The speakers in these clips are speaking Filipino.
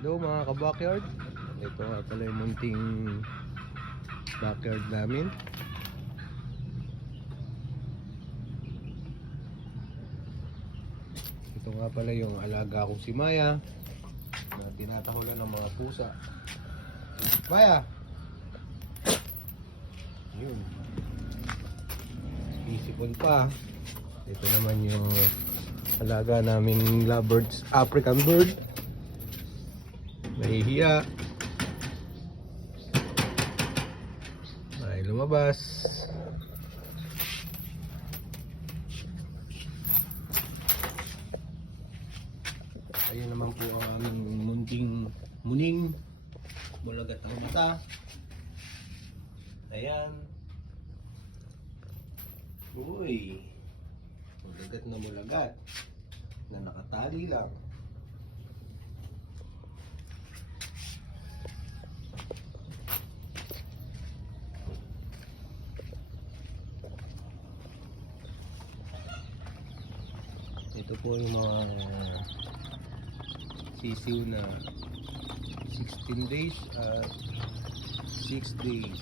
Hello mga ka-backyard. Ito nga pala yung munting backyard namin. Ito nga pala yung alaga kong si Maya na tinatahulan ng mga pusa. Maya! Yun. Isipon pa. Ito naman yung alaga naming lovebirds, African bird. Nahihiya. Ay lumabas. Ayun naman po ang aming munting muning. Bulagat ang mata. Ayan. Uy. Bulagat na bulagat. Na nakatali lang. Ito po yung mga sisiw na 16 days at 6 days.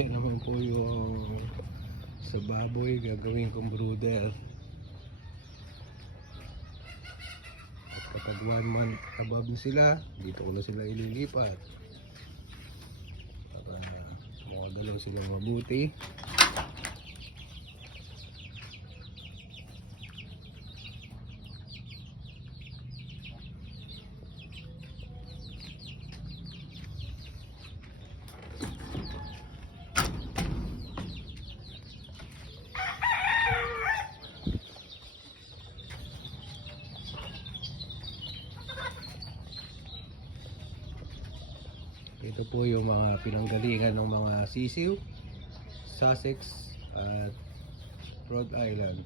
Yan naman po yung sa baboy gagawin kong brooder. Kapag 1 month above na sila, dito ko na sila ililipat para makagalaw sila mabuti. Ito po yung mga pinanggalingan ng mga sisiw, Sussex at Rhode Island.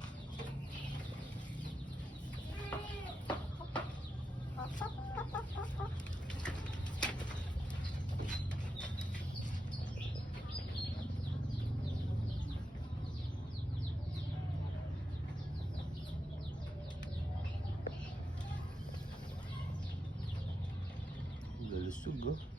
Lalusog oh.